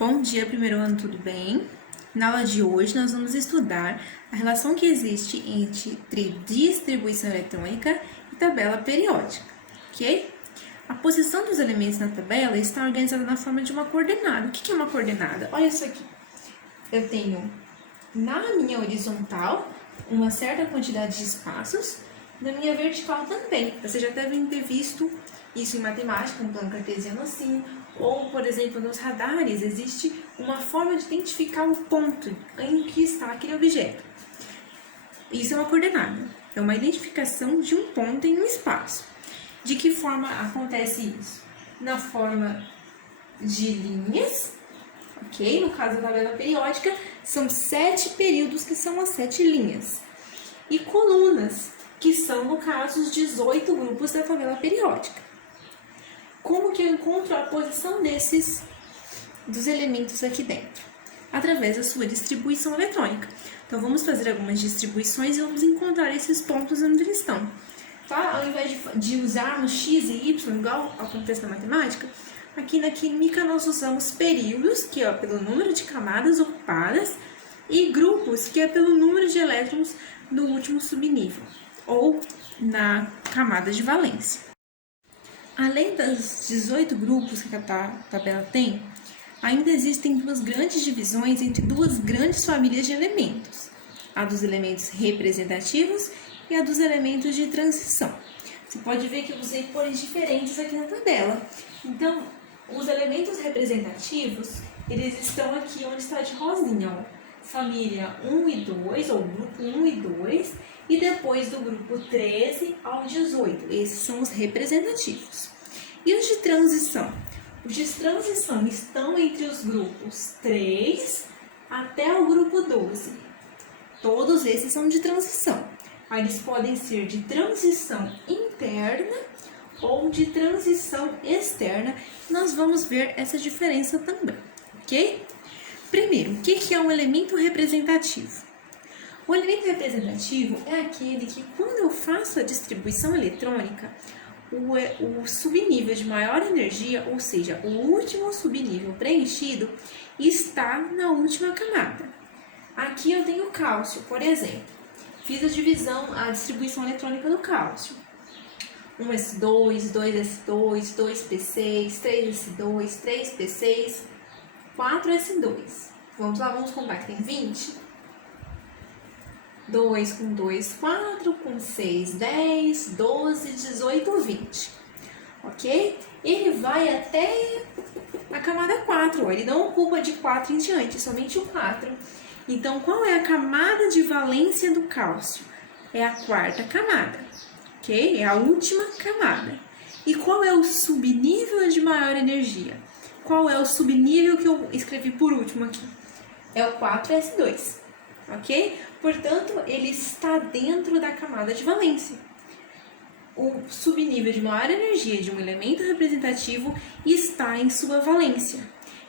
Bom dia, primeiro ano, tudo bem? Na aula de hoje, nós vamos estudar a relação que existe entre distribuição eletrônica e tabela periódica, ok? A posição dos elementos na tabela está organizada na forma de uma coordenada. O que é uma coordenada? Olha isso aqui. Eu tenho na minha horizontal uma certa quantidade de espaços, na minha vertical também. Vocês já devem ter visto isso em matemática, um plano cartesiano assim, ou, por exemplo, nos radares existe uma forma de identificar o ponto em que está aquele objeto. Isso é uma coordenada, é uma identificação de um ponto em um espaço. De que forma acontece isso? Na forma de linhas, ok? No caso da tabela periódica, são 7 períodos, que são as 7 linhas. E colunas, que são, no caso, os 18 grupos da tabela periódica. Como que eu encontro a posição dos elementos aqui dentro? Através da sua distribuição eletrônica. Então, vamos fazer algumas distribuições e vamos encontrar esses pontos onde eles estão. Tá? Ao invés de usarmos x e y, igual acontece na matemática, aqui na química nós usamos períodos, que é pelo número de camadas ocupadas, e grupos, que é pelo número de elétrons do último subnível, ou na camada de valência. Além dos 18 grupos que a tabela tem, ainda existem duas grandes divisões entre duas grandes famílias de elementos, a dos elementos representativos e a dos elementos de transição. Você pode ver que eu usei cores diferentes aqui na tabela. Então, os elementos representativos, eles estão aqui onde está de rosinha, ó. Família 1 e 2, ou grupo 1 e 2, e depois do grupo 13 ao 18. Esses são os representativos. E os de transição? Os de transição estão entre os grupos 3 até o grupo 12. Todos esses são de transição. Eles podem ser de transição interna ou de transição externa. Nós vamos ver essa diferença também, ok? Primeiro, o que é um elemento representativo? O elemento representativo é aquele que, quando eu faço a distribuição eletrônica, o subnível de maior energia, ou seja, o último subnível preenchido, está na última camada. Aqui eu tenho cálcio, por exemplo. Fiz a distribuição eletrônica do cálcio. 1s2, 2s2, 2p6, 3s2, 3p6, 4s2. Vamos lá, vamos contar que tem 20. 2 com 2, 4, com 6, 10, 12, 18, 20. Ok? Ele vai até a camada 4, ó. Ele não ocupa de 4 em diante, somente o 4. Então, qual é a camada de valência do cálcio? É a quarta camada, ok? É a última camada. E qual é o subnível de maior energia? Qual é o subnível que eu escrevi por último aqui? É o 4s2, ok? Portanto, ele está dentro da camada de valência. O subnível de maior energia de um elemento representativo está em sua valência.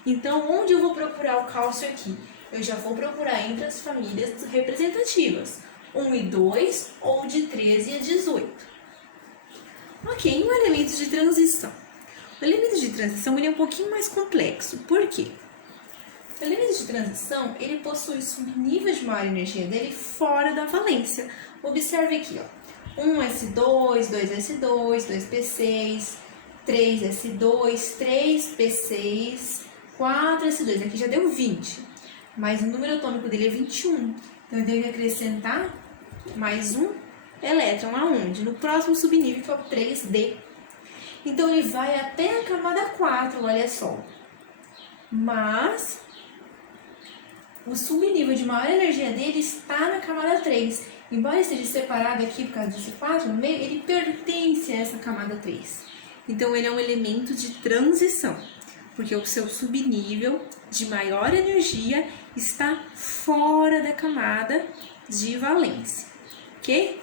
Então, onde eu vou procurar o cálcio aqui? Eu já vou procurar entre as famílias representativas, 1 e 2 ou de 13 a 18. Ok, e o elemento de transição? O elemento de transição ele é um pouquinho mais complexo. Por quê? O elemento de transição ele possui subnível de maior energia dele fora da valência. Observe aqui, ó. 1s2, 2s2, 2p6, 3s2, 3p6, 4s2. Aqui já deu 20. Mas o número atômico dele é 21. Então, eu tenho que acrescentar mais um elétron aonde? No próximo subnível, que é o 3D. Então, ele vai até a camada 4, olha só. Mas o subnível de maior energia dele está na camada 3. Embora esteja separado aqui por causa desse 4 no meio, ele pertence a essa camada 3. Então, ele é um elemento de transição, porque o seu subnível de maior energia está fora da camada de valência, ok?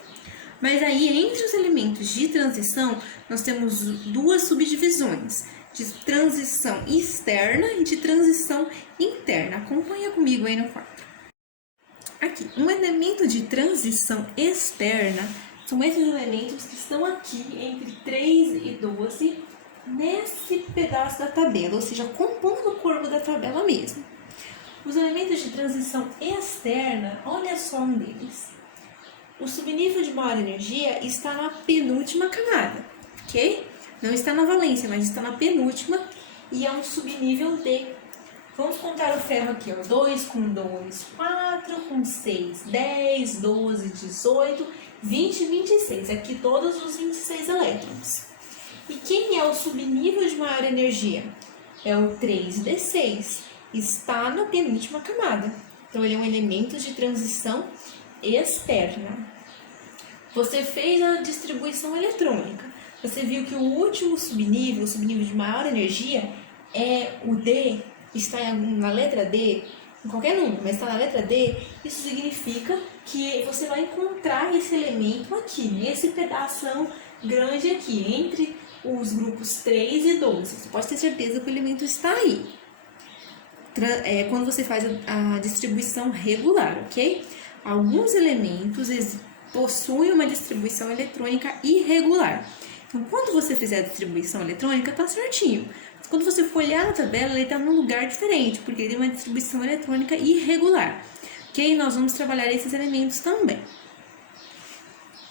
Mas aí, entre os elementos de transição, nós temos duas subdivisões, de transição externa e de transição interna. Acompanha comigo aí no quadro. Aqui, um elemento de transição externa são esses elementos que estão aqui entre 3 e 12 nesse pedaço da tabela, ou seja, compondo o corpo da tabela mesmo. Os elementos de transição externa, olha só um deles. O subnível de maior energia está na penúltima camada, ok? Não está na valência, mas está na penúltima e é um subnível D. Vamos contar o ferro aqui, ó. 2 com 2, 4 com 6, 10, 12, 18, 20 e 26. Aqui todos os 26 elétrons. E quem é o subnível de maior energia? É o 3D6. Está na penúltima camada. Então, ele é um elemento de transição externa. Você fez a distribuição eletrônica. Você viu que o último subnível, o subnível de maior energia, é o D, está na letra D, em qualquer número, mas está na letra D. Isso significa que você vai encontrar esse elemento aqui, nesse pedaço grande aqui, entre os grupos 3 e 12. Você pode ter certeza que o elemento está aí. Quando você faz a distribuição regular, ok? Alguns elementos possuem uma distribuição eletrônica irregular. Então, quando você fizer a distribuição eletrônica, tá certinho. Mas quando você for olhar na tabela, ele está num lugar diferente, porque ele tem uma distribuição eletrônica irregular. Ok? Nós vamos trabalhar esses elementos também.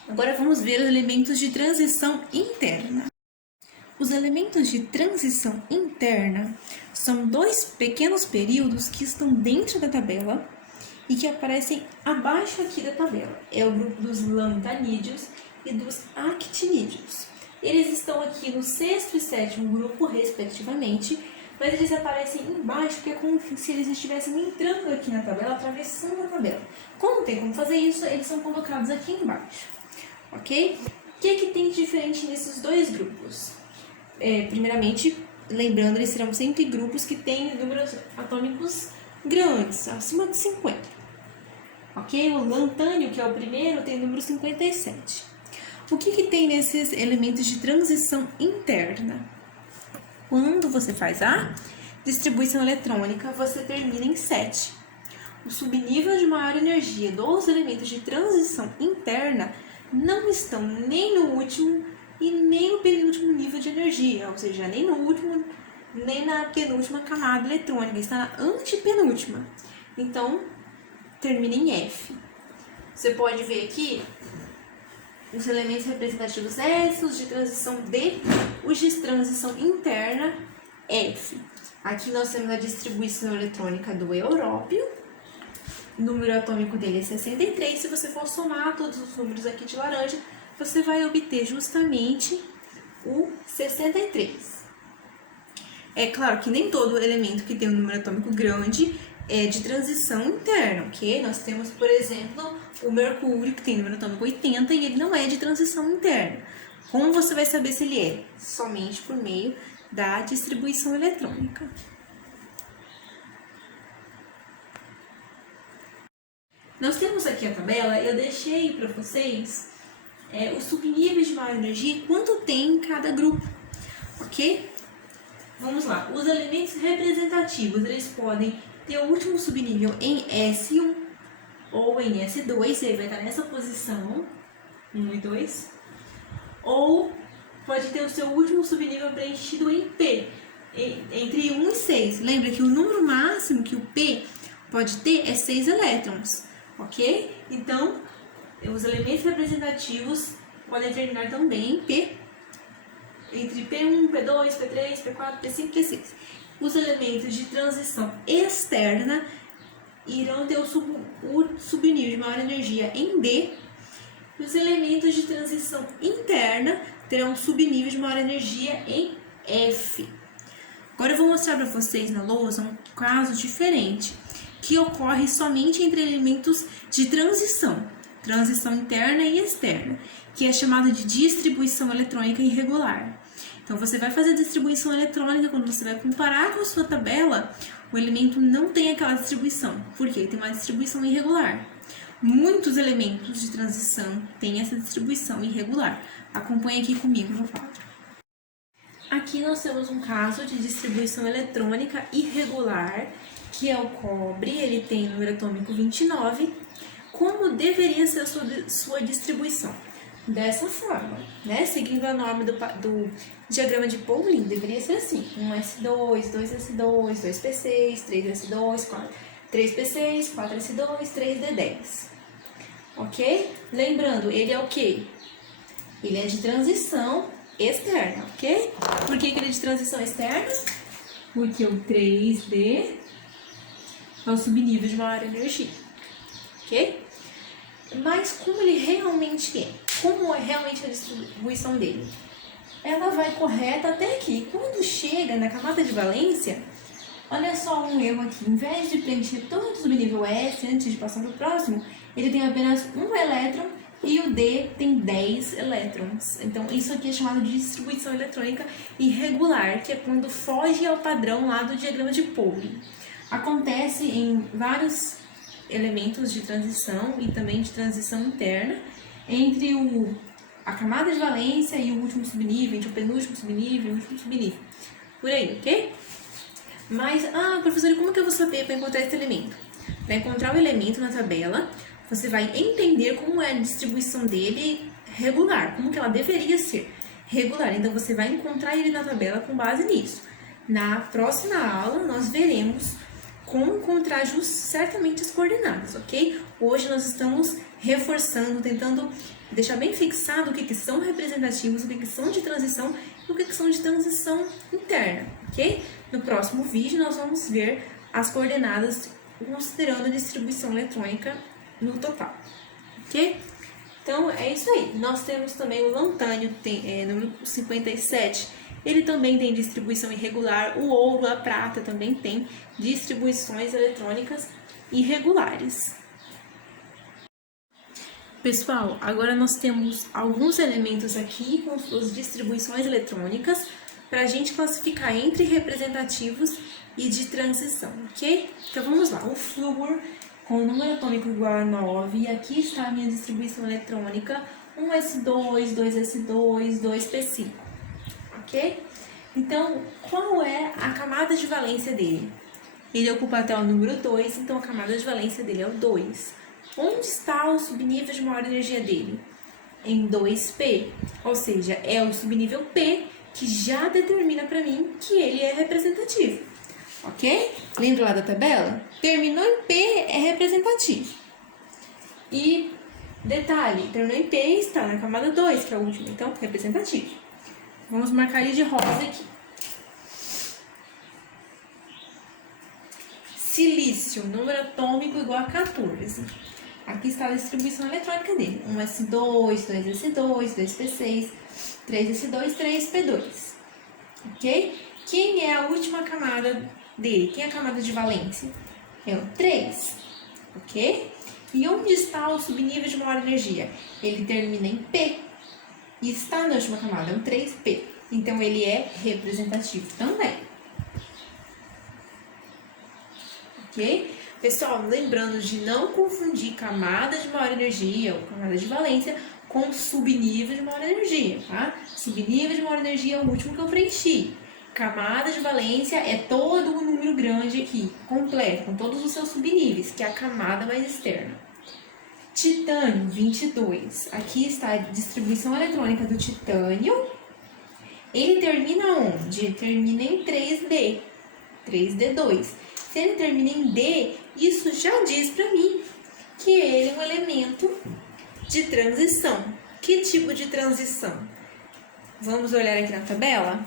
Agora vamos ver os elementos de transição interna. Os elementos de transição interna são dois pequenos períodos que estão dentro da tabela e que aparecem abaixo aqui da tabela. É o grupo dos lantanídeos e dos actinídeos. Eles estão aqui no 6º e 7º grupo, respectivamente, mas eles aparecem embaixo, porque é como se eles estivessem entrando aqui na tabela, atravessando a tabela. Como tem como fazer isso, eles são colocados aqui embaixo, ok? O que tem de diferente nesses dois grupos? Primeiramente, lembrando, eles serão sempre grupos que têm números atômicos grandes, acima de 50. Ok? O lantânio, que é o primeiro, tem o número 57. O que tem nesses elementos de transição interna? Quando você faz a distribuição eletrônica, você termina em 7. O subnível de maior energia dos elementos de transição interna não estão nem no último e nem no penúltimo nível de energia, ou seja, nem no último, nem na penúltima camada eletrônica, está na antepenúltima. Então, termina em F. Você pode ver aqui os elementos representativos S, os de transição D, os de transição interna F. Aqui nós temos a distribuição eletrônica do európio. O número atômico dele é 63. Se você for somar todos os números aqui de laranja, você vai obter justamente o 63. É claro que nem todo elemento que tem um número atômico grande é de transição interna, ok? Nós temos, por exemplo, o mercúrio, que tem número atômico 80, e ele não é de transição interna. Como você vai saber se ele é? Somente por meio da distribuição eletrônica. Nós temos aqui a tabela, eu deixei para vocês os subníveis de maior energia e quanto tem em cada grupo, ok? Vamos lá, os elementos representativos, eles podem ter o último subnível em S1 ou em S2, ele vai estar nessa posição, 1 e 2, ou pode ter o seu último subnível preenchido em P, entre 1 e 6. Lembra que o número máximo que o P pode ter é 6 elétrons, ok? Então, os elementos representativos podem terminar também em P, entre P1, P2, P3, P4, P5, P6. Os elementos de transição externa irão ter o subnível de maior energia em D. E os elementos de transição interna terão subnível de maior energia em F. Agora eu vou mostrar para vocês na lousa um caso diferente, que ocorre somente entre elementos de transição interna e externa, que é chamado de distribuição eletrônica irregular. Então, você vai fazer a distribuição eletrônica, quando você vai comparar com a sua tabela, o elemento não tem aquela distribuição, porque ele tem uma distribuição irregular. Muitos elementos de transição têm essa distribuição irregular. Acompanhe aqui comigo no quadro. Aqui nós temos um caso de distribuição eletrônica irregular, que é o cobre, ele tem número atômico 29. Como deveria ser a sua distribuição? dessa forma, né? Seguindo a norma do diagrama de Pauling, deveria ser assim: 1s2, 2s2, 2p6, 3s2, 3p6, 4s2, 3d10. Ok? Lembrando, ele é o quê? Ele é de transição externa, ok? Por que ele é de transição externa? Porque o 3D é o subnível de maior energia, ok? Mas como ele realmente é? Como é realmente a distribuição dele? Ela vai correta até aqui. Quando chega na camada de valência, olha só um erro aqui. Em vez de preencher todo o subnível S antes de passar para o próximo, ele tem apenas um elétron e o D tem 10 elétrons. Então, isso aqui é chamado de distribuição eletrônica irregular, que é quando foge ao padrão lá do diagrama de Pauling. Acontece em vários elementos de transição e também de transição interna entre a camada de valência e o último subnível, entre o penúltimo subnível e o último subnível. Por aí, ok? Mas, professora, como que eu vou saber para encontrar esse elemento? Para encontrar o elemento na tabela, você vai entender como é a distribuição dele regular, como que ela deveria ser regular. Então, você vai encontrar ele na tabela com base nisso. Na próxima aula, nós veremos como encontrar certamente as coordenadas, ok? Hoje nós estamos reforçando, tentando deixar bem fixado o que são representativos, o que são de transição e o que são de transição interna, ok? No próximo vídeo nós vamos ver as coordenadas considerando a distribuição eletrônica no total, ok? Então é isso aí. Nós temos também o lantânio, número 57, ele também tem distribuição irregular. O ouro, a prata também tem distribuições eletrônicas irregulares. Pessoal, agora nós temos alguns elementos aqui com suas distribuições eletrônicas para a gente classificar entre representativos e de transição, ok? Então vamos lá. O flúor com número atômico igual a 9, e aqui está a minha distribuição eletrônica: 1s2, 2s2, 2p5, ok? Então, qual é a camada de valência dele? Ele ocupa até o número 2, então a camada de valência dele é o 2. Onde está o subnível de maior energia dele? Em 2p, ou seja, é o subnível P que já determina para mim que ele é representativo, ok? Lembra lá da tabela? Terminou em P é representativo. E detalhe, terminou em P está na camada 2, que é o último, então representativo. Vamos marcar ele de rosa aqui. Silício, número atômico igual a 14. Aqui está a distribuição eletrônica dele: 1s2, 2s2, 2p6, 3s2, 3p2. Ok? Quem é a última camada dele? Quem é a camada de valência? É o 3. Ok? E onde está o subnível de maior energia? Ele termina em P. E está na última camada, é um 3p. Então, ele é representativo também. Ok? Pessoal, lembrando de não confundir camada de maior energia ou camada de valência com subnível de maior energia, tá? Subnível de maior energia é o último que eu preenchi. Camada de valência é todo o número grande aqui, completo, com todos os seus subníveis, que é a camada mais externa. Titânio, 22. Aqui está a distribuição eletrônica do titânio. Ele termina onde? Termina em 3D. 3D2. Se ele termina em D, isso já diz para mim que ele é um elemento de transição. Que tipo de transição? Vamos olhar aqui na tabela?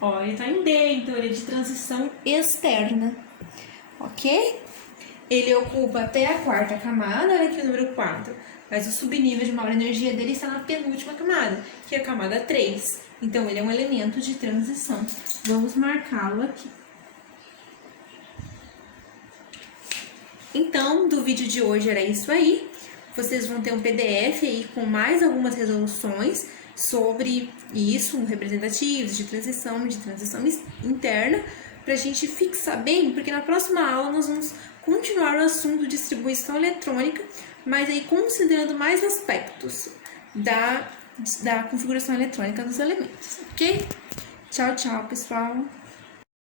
Ó, ele está em D, então ele é de transição externa. Ok? Ele ocupa até a quarta camada, olha aqui o número 4. Mas o subnível de maior energia dele está na penúltima camada, que é a camada 3. Então, ele é um elemento de transição. Vamos marcá-lo aqui. Então, do vídeo de hoje era isso aí. Vocês vão ter um PDF aí com mais algumas resoluções sobre isso, representativos, de transição interna, para a gente fixar bem, porque na próxima aula nós vamos continuar o assunto de distribuição eletrônica, mas aí considerando mais aspectos da configuração eletrônica dos elementos, ok? Tchau, tchau, pessoal!